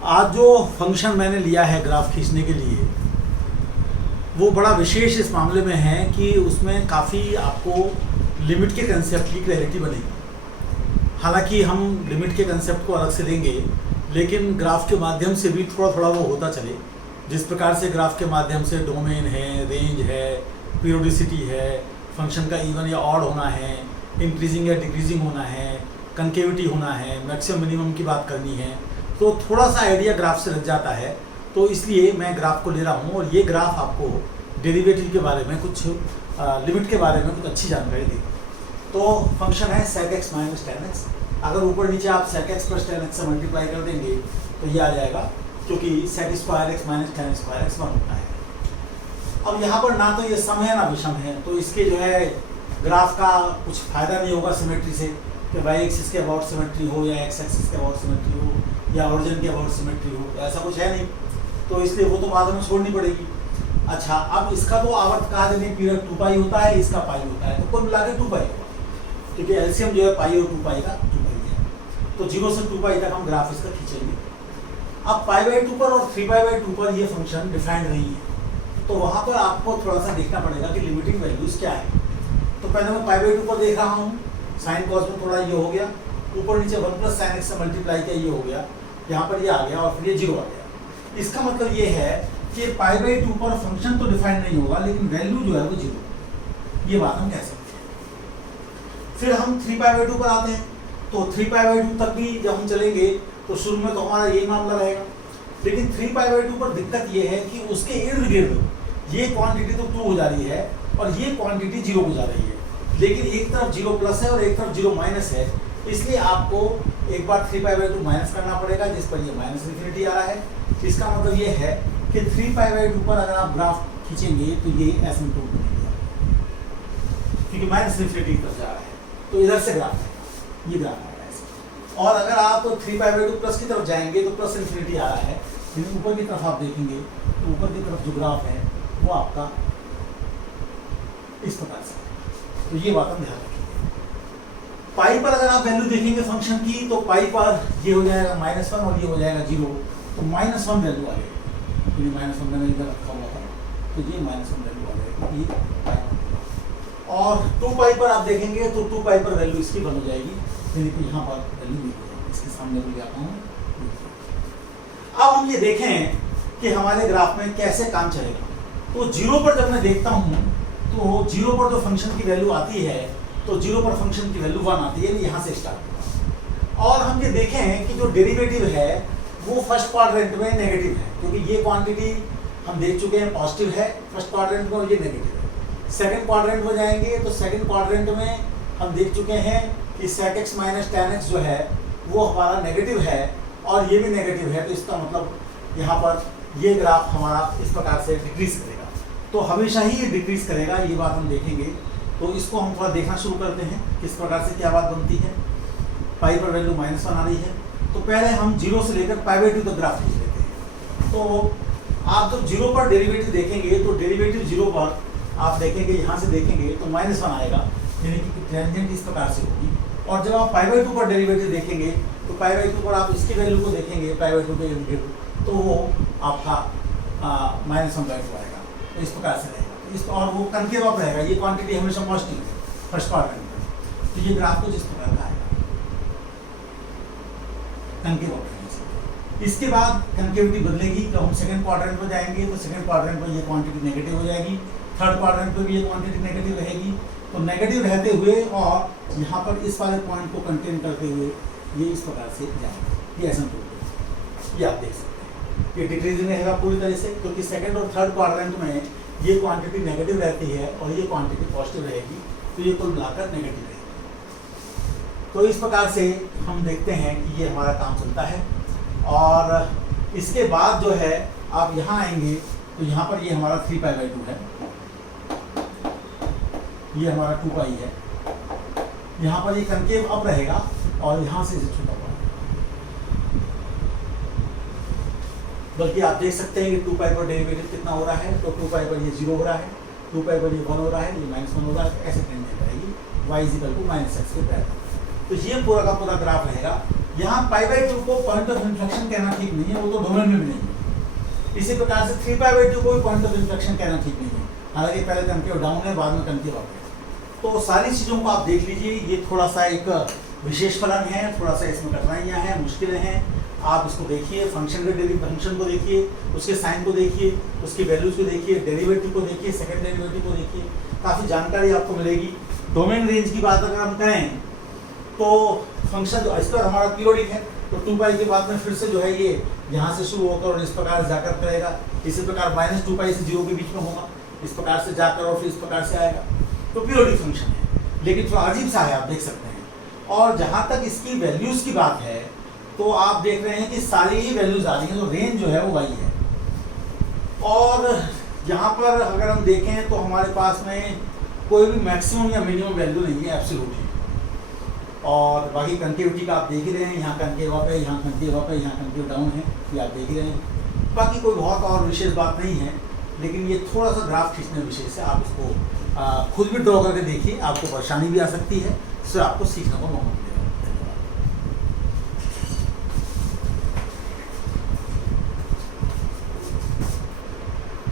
आज जो फंक्शन मैंने लिया है ग्राफ खींचने के लिए वो बड़ा विशेष इस मामले में है कि उसमें काफ़ी आपको लिमिट के कंसेप्ट की क्लैरिटी बनेगी। हालांकि हम लिमिट के कंसेप्ट को अलग से लेंगे, लेकिन ग्राफ के माध्यम से भी थोड़ा थोड़ा वो होता चले। जिस प्रकार से ग्राफ के माध्यम से डोमेन है, रेंज है, पीरियोडिसिटी है, फंक्शन का इवन या ऑड होना है, इंक्रीजिंग या डिक्रीजिंग होना है, कंकेविटी होना है, मैक्सिमम मिनिमम की बात करनी है, तो थोड़ा सा आइडिया ग्राफ से लग जाता है। तो इसलिए मैं ग्राफ को ले रहा हूँ और ये ग्राफ आपको डेरिवेटिव के बारे में कुछ लिमिट के बारे में कुछ अच्छी जानकारी देगी। तो फंक्शन है sec x minus tan x। अगर ऊपर नीचे आप sec x plus tan x से मल्टीप्लाई कर देंगे तो ये आ जाएगा, क्योंकि sec square x minus tan square x 1 होता है। अब यहाँ पर ना तो ये सम है ना विषम है, तो इसके जो है ग्राफ का कुछ फायदा नहीं होगा सिमेट्री से, कि y एक्सिस के अबाउट सिमेट्री हो या x एक्सिस के अबाउट सिमेट्री हो या ओरिजिन के अबाउट सिमेट्री हो, तो ऐसा कुछ है नहीं, तो इसलिए वो तो बाद में छोड़नी पड़ेगी। अच्छा, अब इसका तो आवर्त काल यानी पीरियड 2 पाई होता है, इसका पाई होता है, तो कुल मिला के 2 पाई होगा, क्योंकि एलसीएम जो है पाई और 2 पाई का 2 पाई है। तो 0 से 2 पाई तक हम ग्राफ इसका खींचेंगे। अब π/2 पर और 3π/2 पर ये फंक्शन डिफाइंड नहीं है, तो वहाँ पर आपको थोड़ा सा देखना पड़ेगा कि लिमिटिंग वैल्यूज क्या है। तो पहले मैं π/2 पर देख रहा हूँ, साइन कॉस में थोड़ा ये हो गया, ऊपर नीचे 1 + sin x से मल्टीप्लाई किया ये हो गया, यहाँ पर ये आ गया और फिर ये 0 आ गया। इसका मतलब ये है कि π/2 पर फंक्शन तो डिफाइन नहीं होगा, लेकिन वैल्यू जो है वो 0, ये बात हम कह सकते हैं। फिर हम 3π/2 पर आते हैं, तो 3π/2 तक भी जब हम चलेंगे तो शुरू में तो हमारा यही मामला रहेगा, लेकिन 3π/2 पर दिक्कत ये है कि उसके इर्द गिर्द ये क्वांटिटी तो 2 हो जा रही है और ये क्वांटिटी 0 हो जा रही है, लेकिन एक तरफ 0 प्लस है और एक तरफ 0 माइनस है, इसलिए आपको एक बार 3π/2 माइनस करना पड़ेगा, जिस पर ये माइनस इन्फिनिटी आ रहा है। इसका मतलब ये है कि 3π/2 पर अगर आप ग्राफ खींचेंगे तो ये एसिम्प्टोट बनेगा, क्योंकि माइनस इन्फिनिटी पर जा रहा है, तो इधर से ग्राफ है, ये ग्राफ आ रहा है ऐसे। और अगर आप 3π/2 प्लस की तरफ जाएंगे तो प्लस इन्फिनिटी आ रहा है, लेकिन ऊपर की तरफ आप देखेंगे तो ऊपर की तरफ जो ग्राफ है वो आपका इस प्रकार से, तो ये बात हम ध्यान रखेंगे। पाई पर अगर आप वैल्यू देखेंगे फंक्शन की, तो पाई पर ये हो जाएगा -1 और ये हो जाएगा 0, तो -1 वैल्यू आ जाएगी, क्योंकि -1 मैंने इधर रखा हुआ था, तो ये -1 वैल्यू आ जाएगी, ये पाई। और 2 पाई पर आप देखेंगे तो 2 पाई पर वैल्यू इसकी 1 हो जाएगी, यानी कि यहाँ पर वैल्यू नहीं हो जाएगी, इसके सामने को ले आता हूँ। अब हम ये देखें कि हमारे ग्राफ में कैसे काम चलेगा। तो 0 पर जब मैं देखता हूँ तो 0 पर जो फंक्शन की वैल्यू आती है, तो 0 पर फंक्शन की वैल्यू 1 आती है, यहाँ से स्टार्ट होगा। और हम ये देखें कि जो डेरिवेटिव है वो फर्स्ट क्वाड्रेंट में नेगेटिव है, क्योंकि ये क्वांटिटी हम देख चुके हैं पॉजिटिव है फर्स्ट क्वाड्रेंट में और ये नेगेटिव है। सेकंड क्वाड्रेंट में जाएंगे तो सेकंड क्वाड्रेंट में हम देख चुके हैं कि sec x minus tan x जो है वो हमारा नेगेटिव है और ये भी नेगेटिव है, तो इसका मतलब यहाँ पर ये ग्राफ हमारा इस प्रकार से डिक्रीज करेगा, तो हमेशा ही ये डिक्रीज करेगा, ये बात हम देखेंगे। तो इसको हम थोड़ा देखना शुरू करते हैं किस प्रकार से क्या बात बनती है। पाई पर वैल्यू -1 आ रही है, तो पहले हम 0 से लेकर π/2 तक ग्राफ खींच लेते हैं। तो आप जब 0 पर डेरिवेटिव देखेंगे तो डेरिवेटिव 0 पर आप देखेंगे, यहाँ से देखेंगे तो -1 आएगा, यानी कि टेंजेंट इस प्रकार से होगी। और जब आप π/2 पर डेरिवेटिव देखेंगे तो π/2 पर आप इसकी वैल्यू को देखेंगे π/2 के इर्द, तो वो आपका -1/2 आएगा, तो इस प्रकार से रहेगा। इस और वो कनकेव अप रहेगा, ये क्वांटिटी हमेशा पॉजिटिव है फर्स्ट क्वाड्रेंट में, तो ये ग्राफ कुछ इस प्रकार का आएगा कनकेव अप रहने से। इसके बाद कनकेविटी बदलेगी, तो हम सेकंड क्वाड्रेंट में जाएंगे तो सेकंड क्वाड्रेंट में ये क्वांटिटी नेगेटिव हो जाएगी, थर्ड क्वाड्रेंट में भी ये क्वांटिटी नेगेटिव रहेगी। तो नेगेटिव रहते हुए और यहाँ पर इस वाले पॉइंट को कंटेन करते हुए ये इस प्रकार से जाएंगे, ये एसिम्प्टोट, ये आप देख सकते हैं, ये डिक्रीजिंग रहेगा पूरी तरह से, क्योंकि सेकंड और थर्ड क्वाड्रेंट में ये क्वांटिटी नेगेटिव रहती है और ये क्वांटिटी पॉजिटिव रहेगी, तो ये कुल मिलाकर नेगेटिव रहेगी। तो इस प्रकार से हम देखते हैं कि ये हमारा काम चलता है। और इसके बाद जो है आप यहाँ आएंगे तो यहाँ पर ये हमारा 3π/2 है, ये हमारा 2 पाई है, यहाँ पर ये कनकेव अप रहेगा और यहाँ से छूटा हुआ है, बल्कि आप देख सकते हैं कि 2 पाई पर डेरिवेटिव कितना हो रहा है, तो 2 पाई पर ये 0 हो रहा है, 2 पाई पर ये 1 हो रहा है, ये -1 हो रहा है, ऐसे टेंजेंट रहेगी y = -x के पैरेलल। तो ये पूरा का पूरा ग्राफ रहेगा, यहाँ π/2 को पॉइंट ऑफ इन्फ्लेक्शन कहना ठीक नहीं है, वो तो डोमेन में भी नहीं है। इसी प्रकार से 3π/2 को भी पॉइंट ऑफ इन्फ्लेक्शन कहना ठीक नहीं है, हालांकि पहले कनकेव डाउन है, बाद में कनकेव अप है। तो सारी चीज़ों को आप देख लीजिए, ये थोड़ा सा एक विशेष फलन है, थोड़ा सा इसमें कठिनाइयाँ हैं, मुश्किलें हैं। आप इसको देखिए, फंक्शन को देखिए, उसके साइन को देखिए, उसकी वैल्यूज को देखिए, डेरिवेटिव को देखिए, सेकंड डेरिवेटिव को देखिए, काफ़ी जानकारी आपको मिलेगी। डोमेन रेंज की बात अगर हम करें तो फंक्शन जो इस पर हमारा पीरियोडिक है, तो 2π के बाद में फिर से जो है ये यहाँ से शुरू होकर और इस प्रकार से जाकर करेगा, इसी प्रकार -2π से 0 के बीच में होगा, इस प्रकार से जाकर और फिर इस प्रकार से आएगा। तो पीरियोडिक फंक्शन है, लेकिन थोड़ा अजीब सा है, आप देख सकते हैं। और जहाँ तक इसकी वैल्यूज़ की बात है तो आप देख रहे हैं कि सारी ही वैल्यूज आ रही हैं, तो रेंज जो है वो वही है। और यहाँ पर अगर हम देखें तो हमारे पास में कोई भी मैक्सिमम या मिनिमम वैल्यू नहीं है, एब्सोल्यूटली। और बाकी कनकेविटी का आप देख ही रहे हैं, यहाँ कनकेव अप है, यहाँ कनकेव अप है, यहाँ कनकेव डाउन है, ये आप देख ही रहे हैं। बाकी कोई बहुत और विशेष बात नहीं है, लेकिन ये थोड़ा सा ग्राफ खींचने विशेष है। आप इसको खुद भी ड्रॉ करके देखिए, आपको परेशानी भी आ सकती है, इससे आपको सीखने को मौका मिलेगा।